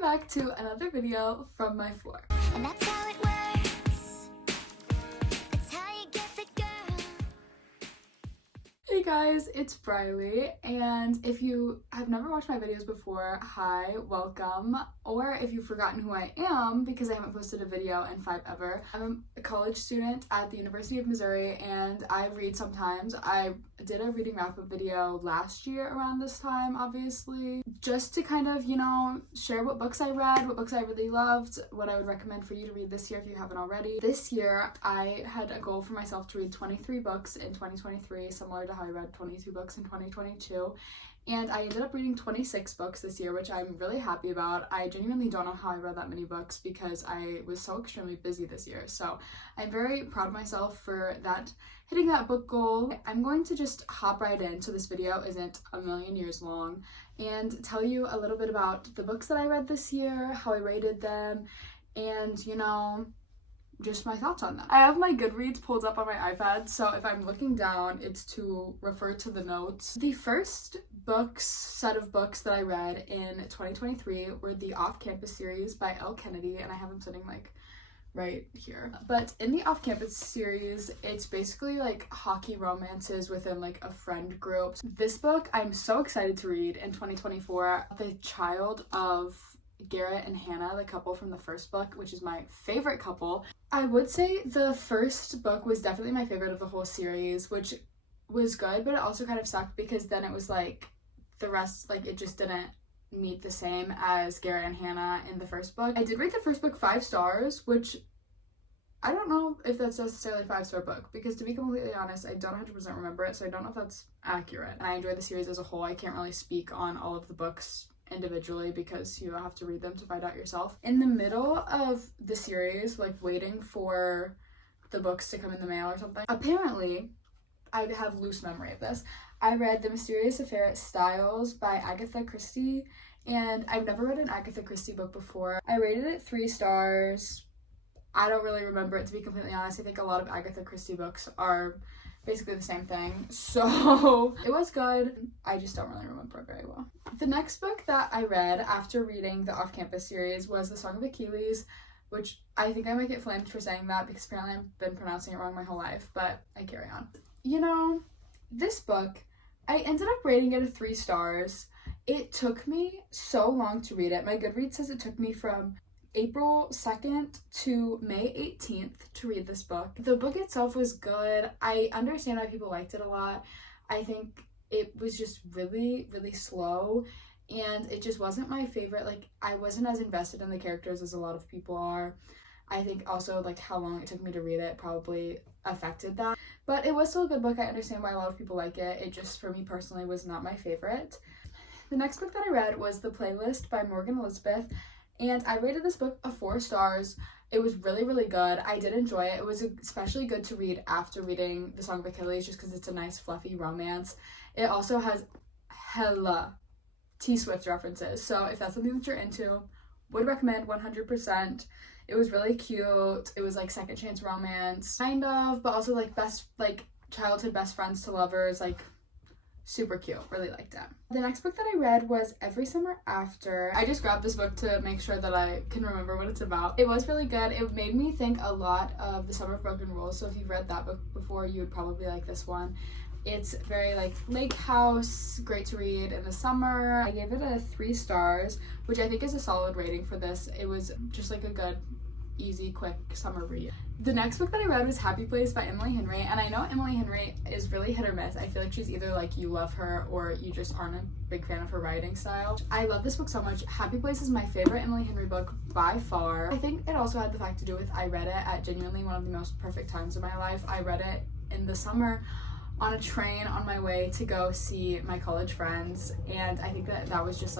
Welcome back to another video from my floor. And that's how it works. That's how you get the girl. Hey guys, it's Briley, and if you have never watched my videos before, hi, welcome. Or if you've forgotten who I am because I haven't posted a video in ever. I'm a college student at the University of Missouri and I read sometimes. I did a reading wrap-up video last year around this time, obviously, just to kind of, share what books I read, what books I really loved, what I would recommend for you to read this year if you haven't already. This year, I had a goal for myself to read 23 books in 2023, similar to how I read 22 books in 2022. And I ended up reading 26 books this year, which I'm really happy about. I genuinely don't know how I read that many books because I was so extremely busy this year. So I'm very proud of myself for that, hitting that book goal. I'm going to just hop right in so this video isn't a million years long and tell you a little bit about the books that I read this year, how I rated them, and just my thoughts on them. I have my Goodreads pulled up on my iPad, so if I'm looking down, it's to refer to the notes. The first set of books that I read in 2023 were the Off-Campus series by Elle Kennedy, and I have them sitting right here. But in the Off-Campus series, it's basically hockey romances within a friend group. This book I'm so excited to read in 2024. The child of Garrett and Hannah, the couple from the first book, which is my favorite couple. I would say the first book was definitely my favorite of the whole series, which was good, but it also kind of sucked because then it was the rest, it just didn't meet the same as Garrett and Hannah in the first book. I did rate the first book 5 stars, which I don't know if that's necessarily a 5-star book because, to be completely honest, I don't 100% remember it, so I don't know if that's accurate. And I enjoyed the series as a whole. I can't really speak on all of the books individually because you have to read them to find out yourself. In the middle of the series, waiting for the books to come in the mail or something, apparently, I have loose memory of this, I read The Mysterious Affair at Styles by Agatha Christie, and I've never read an Agatha Christie book before. I rated it 3 stars. I don't really remember it, to be completely honest. I think a lot of Agatha Christie books are basically the same thing, so it was good. I just don't really remember it very well. The next book that I read after reading the Off-Campus series was The Song of Achilles, which I think I might get flamed for saying that because apparently I've been pronouncing it wrong my whole life, but I carry on. This book, I ended up rating it 3 stars. It took me so long to read it. My Goodreads says it took me from April 2nd to May 18th to read this book. The book itself was good. I understand why people liked it a lot. I think it was just really, really slow, and it just wasn't my favorite. I wasn't as invested in the characters as a lot of people are. I think also how long it took me to read it probably affected that. But it was still a good book. I understand why a lot of people like it. It just, for me personally, was not my favorite. The next book that I read was The Playlist by Morgan Elizabeth, and I rated this book 4 stars. It was really, really good. I did enjoy it. It was especially good to read after reading The Song of Achilles just because it's a nice, fluffy romance. It also has hella T-Swift references, so if that's something that you're into, would recommend 100%. It was really cute. It was second chance romance, kind of, but also childhood best friends to lovers, super cute. Really liked it. The next book that I read was Every Summer After. I just grabbed this book to make sure that I can remember what it's about. It was really good. It made me think a lot of The Summer of Broken Rules, so if you've read that book before, you would probably like this one. It's very lake house, great to read in the summer. I gave it 3 stars, which I think is a solid rating for this. It was just a good, easy, quick summer read. The next book that I read was Happy Place by Emily Henry, and I know Emily Henry is really hit or miss. I feel like she's either you love her or you just aren't a big fan of her writing style. I love this book so much. Happy Place is my favorite Emily Henry book by far. I think it also had the fact to do with I read it at genuinely one of the most perfect times of my life. I read it in the summer on a train on my way to go see my college friends, and I think that was just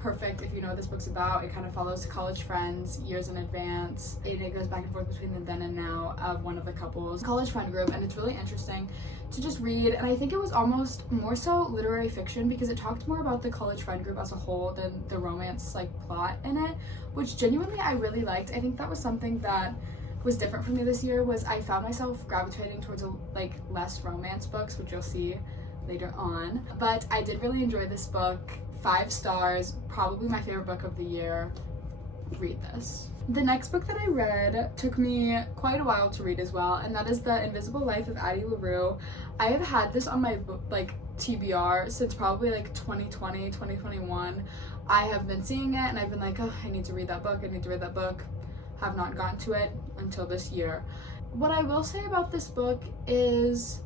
perfect. If you know what this book's about, it kind of follows college friends years in advance, and it goes back and forth between the then and now of one of the couple's college friend group, and it's really interesting to just read. And I think it was almost more so literary fiction because it talked more about the college friend group as a whole than the romance plot in it, which genuinely I really liked. I think that was something that was different for me this year. Was I found myself gravitating towards less romance books, which you'll see later on. But I did really enjoy this book 5 stars, probably my favorite book of the year. Read this. The next book that I read took me quite a while to read as well, and that is The Invisible Life of Addie LaRue. I have had this on my TBR since probably 2020, 2021. I have been seeing it and I've been like, oh, I need to read that book. Have not gotten to it until this year. What I will say about this book is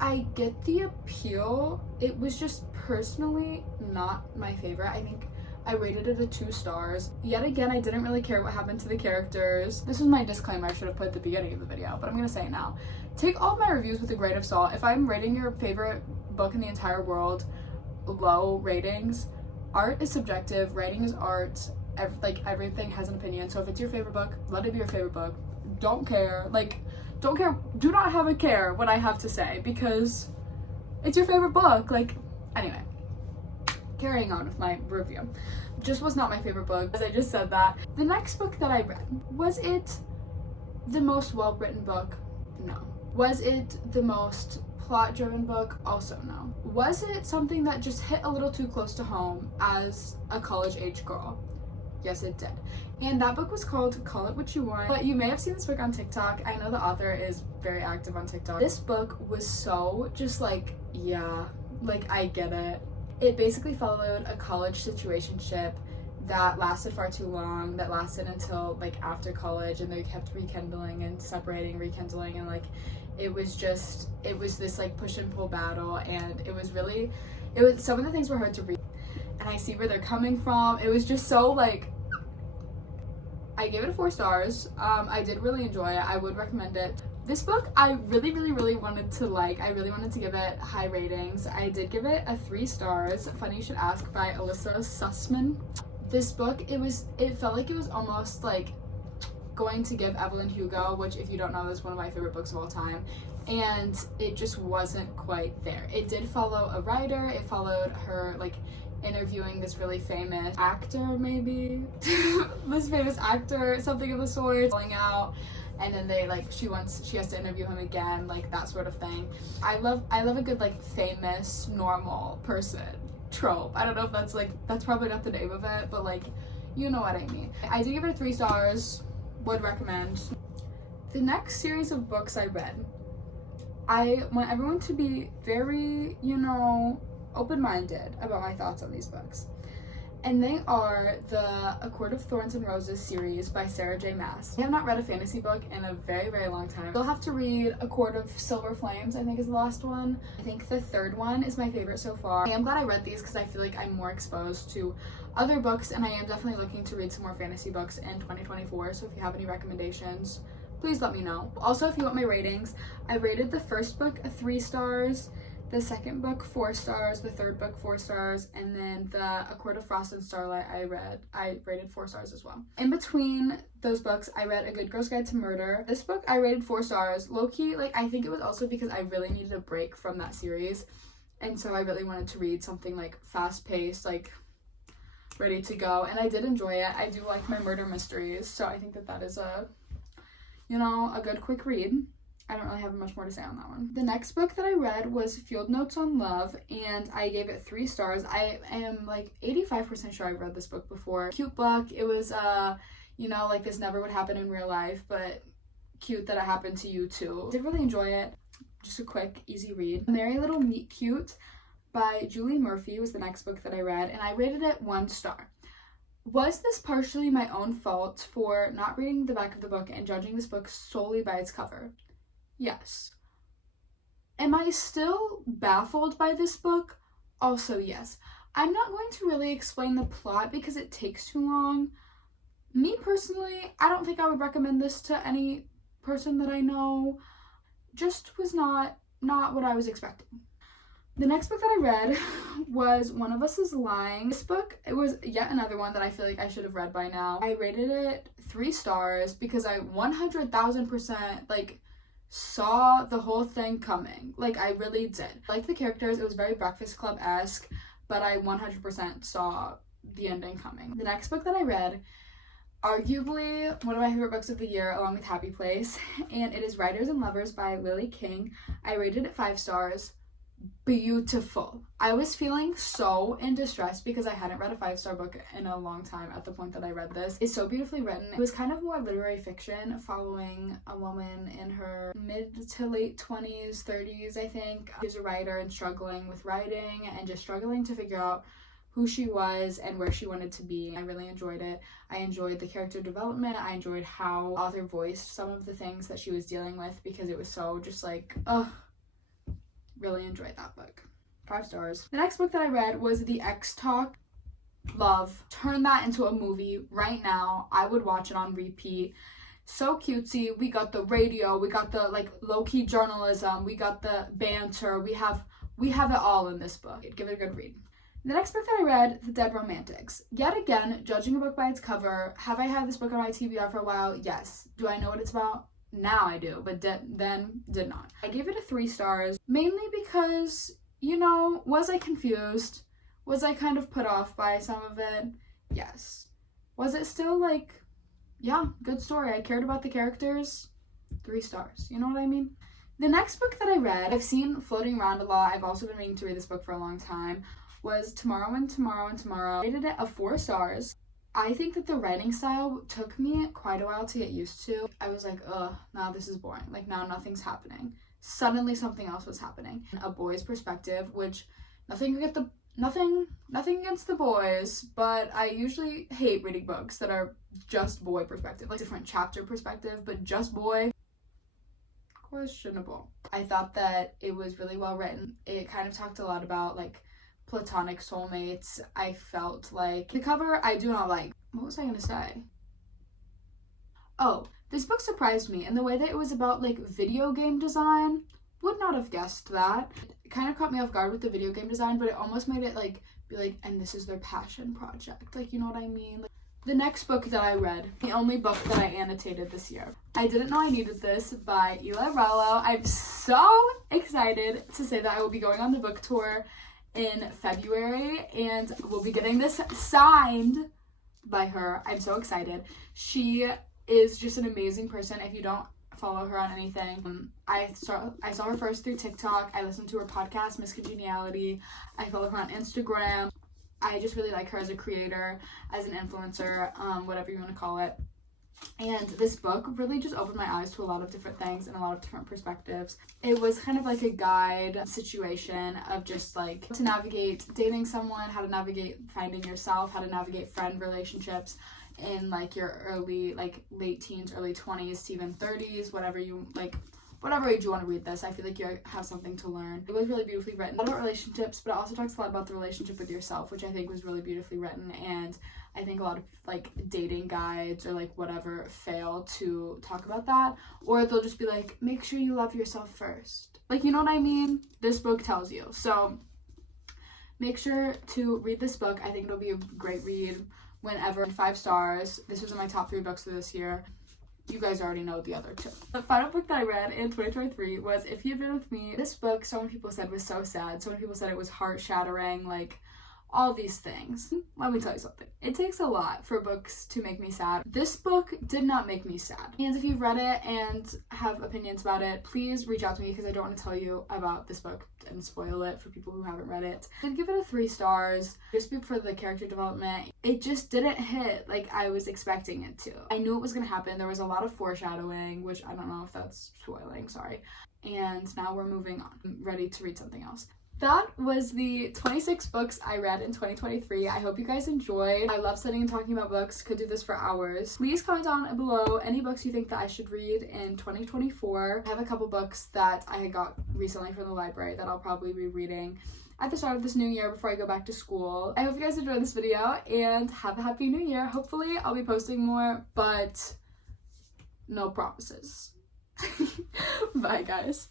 I get the appeal. It was just personally not my favorite. I think I rated it a 2 stars. Yet again, I didn't really care what happened to the characters. This was my disclaimer I should have put at the beginning of the video, but I'm gonna say it now. Take all of my reviews with a grain of salt. If I'm rating your favorite book in the entire world low ratings, art is subjective, writing is art, everything has an opinion. So if it's your favorite book, let it be your favorite book. Don't care, do not have a care what I have to say because it's your favorite book. Anyway, carrying on with my review. Just was not my favorite book, as I just said that. The next book that I read, was it the most well-written book? No. Was it the most plot-driven book? Also no. Was it something that just hit a little too close to home as a college-age girl? Yes, it did. And that book was called Call It What You Want. But you may have seen this book on TikTok. I know the author is very active on TikTok. This book was so just yeah, I get it. It basically followed a college situationship that lasted far too long, that lasted until after college, and they kept rekindling and separating, rekindling, and it was this push and pull battle, and it was some of the things were hard to read, and I see where they're coming from. It was just so I gave it a 4 stars. I did really enjoy it. I would recommend it. This book I really wanted to I really wanted to give it high ratings. I did give it a 3 stars. Funny You Should Ask by Alyssa Sussman. This book, it felt like it was almost going to give Evelyn Hugo, which if you don't know is one of my favorite books of all time, and it just wasn't quite there. It did follow a writer. It followed her interviewing this really famous actor, maybe this famous actor, something of the sort, falling out, and then they she has to interview him again, that sort of thing. I love a good famous normal person trope. I don't know if that's probably not the name of it, but you know what I mean. I did give it 3 stars. Would recommend. The next series of books I read, I want everyone to be very open-minded about my thoughts on these books. And they are the A Court of Thorns and Roses series by Sarah J. Maas. I have not read a fantasy book in a very long time. You'll have to read A Court of Silver Flames, I think is the last one. I think the 3rd one is my favorite so far. I am glad I read these because I feel like I'm more exposed to other books, and I am definitely looking to read some more fantasy books in 2024, so if you have any recommendations, please let me know. Also, if you want my ratings, I rated the first book a 3 stars, the second book 4 stars, the third book 4 stars, and then A Court of Frost and Starlight I rated 4 stars as well. In between those books, I read A Good Girl's Guide to Murder. This book I rated 4 stars. Low-key, I think it was also because I really needed a break from that series, and so I really wanted to read something fast-paced, ready to go, and I did enjoy it. I do like my murder mysteries, so I think that is a good quick read. I don't really have much more to say on that one. The next book that I read was Field Notes on Love, and I gave it 3 stars. I am 85% sure I've read this book before. Cute book. It was this never would happen in real life, but cute that it happened to you too. I did really enjoy it. Just a quick, easy read. Merry Little Meet Cute by Julie Murphy was the next book that I read, and I rated it 1 star. Was this partially my own fault for not reading the back of the book and judging this book solely by its cover? Yes. Am I still baffled by this book? Also, yes. I'm not going to really explain the plot because it takes too long. Me personally, I don't think I would recommend this to any person that I know. Just was not what I was expecting. The next book that I read was One of Us is Lying. This book, it was yet another one that I feel like I should have read by now. I rated it 3 stars because I 100,000% saw the whole thing coming. I really did. I liked the characters. It was very Breakfast Club-esque, but I 100% saw the ending coming. The next book that I read, arguably one of my favorite books of the year along with Happy Place, and it is Writers and Lovers by Lily King. I rated it 5 stars. beautiful. I was feeling so in distress because I hadn't read a 5-star book in a long time at the point that I read this. It's so beautifully written. It was kind of more literary fiction following a woman in her mid to late 20s, 30s, I think. She's a writer and struggling with writing and just struggling to figure out who she was and where she wanted to be. I really enjoyed it. I enjoyed the character development. I enjoyed how author voiced some of the things that she was dealing with because it was so just like, really enjoyed that book. 5 stars. The next book that I read was The Ex-Talk. Love. Turn that into a movie right now. I would watch it on repeat. So cutesy. We got the radio. We got the like low-key journalism. We got the banter. We have it all in this book. Give it a good read. The next book that I read, The Dead Romantics. Yet again, judging a book by its cover. Have I had this book on my TBR for a while? Yes. Do I know what it's about? Now I do, but then did not. I gave it a 3 stars, mainly because, you know, was I confused? Was I kind of put off by some of it? Yes. Was it still like, yeah, good story. I cared about the characters. 3 stars. You know what I mean? The next book that I read, I've seen floating around a lot. I've also been meaning to read this book for a long time. Was Tomorrow and Tomorrow and Tomorrow. I rated it a 4 stars. I think that the writing style took me quite a while to get used to. I was like, now this is boring. Like, now nothing's happening. Suddenly something else was happening. A boy's perspective, which nothing against the boys, but I usually hate reading books that are just boy perspective. Like, different chapter perspective, but just boy. Questionable. I thought that it was really well written. It kind of talked a lot about, like, platonic soulmates. I felt like the cover I do not like. What was I gonna say? Oh, this book surprised me in the way that it was about like video game design. Would not have guessed that. It kind of caught me off guard with the video game design, but it almost made it like be like, and this is their passion project. Like, you know what I mean? Like, the next book that I read, the only book that I annotated this year. I Didn't Know I Needed This by Eli Rallo. I'm so excited to say that I will be going on the book tour in February and we'll be getting this signed by her. I'm so excited. She is just an amazing person. If you don't follow her on anything, I saw her first through TikTok. I listened to her podcast, Miss Congeniality. I follow her on Instagram. I just really like her as a creator, as an influencer, whatever you want to call it. And this book really just opened my eyes to a lot of different things and a lot of different perspectives. It was kind of like a guide situation of just like to navigate dating someone, how to navigate finding yourself, how to navigate friend relationships in like your early, like late teens, early 20s to even 30s, whatever age you want to read this. I feel like you have something to learn. It was really beautifully written. A lot about relationships, but it also talks a lot about the relationship with yourself, which I think was really beautifully written. And I think a lot of like dating guides or like whatever fail to talk about that, or they'll just be like, make sure you love yourself first. Like, you know what I mean? This book tells you. So make sure to read this book. I think it'll be a great read whenever. 5 stars. This was in my top 3 books for this year. You guys already know the other 2. The final book that I read in 2023 was If You've Been With Me. This book, so many people said was so sad. So many people said it was heart-shattering, like all these things. Let me tell you something. It takes a lot for books to make me sad. This book did not make me sad. And if you've read it and have opinions about it, please reach out to me because I don't want to tell you about this book and spoil it for people who haven't read it. I'd give it a 3 stars just for the character development. It just didn't hit like I was expecting it to. I knew it was going to happen. There was a lot of foreshadowing, which I don't know if that's spoiling, sorry. And now we're moving on. I'm ready to read something else. That was the 26 books I read in 2023. I hope you guys enjoyed. I love sitting and talking about books. Could do this for hours. Please comment down below any books you think that I should read in 2024. I have a couple books that I got recently from the library that I'll probably be reading at the start of this new year before I go back to school. I hope you guys enjoyed this video and have a happy new year. Hopefully I'll be posting more, but no promises. Bye guys.